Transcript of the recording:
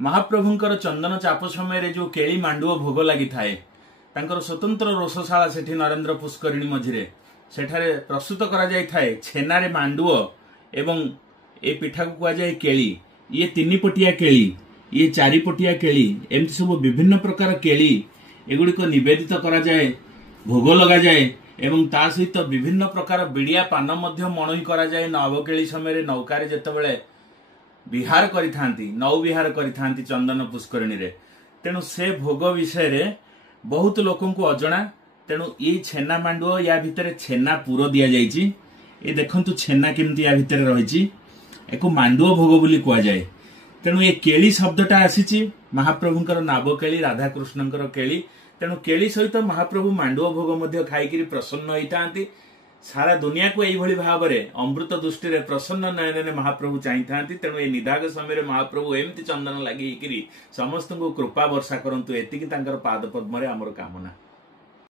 महाप्रभुंकर चंदन चाप समय जो केली मांडुओ भोग लगी थाए तांकर स्वतंत्र रोषशाला सेठी नरेंद्र पुष्करिणी मझिरे सेठारे प्रस्तुत करा जाय थाए छेनारे मांडुओ एवं ए पिठा को कुआ जाय केली। ये तीन पटिया केली, ये चारि पटिया केली, एमती सब विभिन्न प्रकार केली एगुड़िक निवेदित करा जाए, भोग लगा जाए एवं ता सहित विभिन्न प्रकार बिड़िया पान मध्य मणई करा जाए। नवकेली समय नौकारे जेतेबेले विहार करिथांती, नौ विहार करिथांती चंदन पुष्करिणी रे। तेणु से भोग विषय रे बहुत लोकन को अजଣା। तेणु ये छेना मांडुओ या भितर छेना पूर दिया जाइछि। ये देखंतु छेना केमती या भितर रहिछि, एको मांडुओ भोग बोली कुआ जाए। तेणु ये केली शब्दटा आसीछि महाप्रभुंकर नाबकेली राधा कृष्णंकर केली। तेणु केली सहित महाप्रभु मांडुओ भोग मध्य खाइकिरी प्रसन्न होइतांती। सारा दुनिया को यही भाव में अमृत दृष्टि रे प्रसन्न नयन महाप्रभु चाहिए। तेणु ये निदाग समय महाप्रभु एमती चंदन लगी समस्त को कृपा वर्षा करंतु एतिकी तांकर पाद पद्म रे आमर कामना।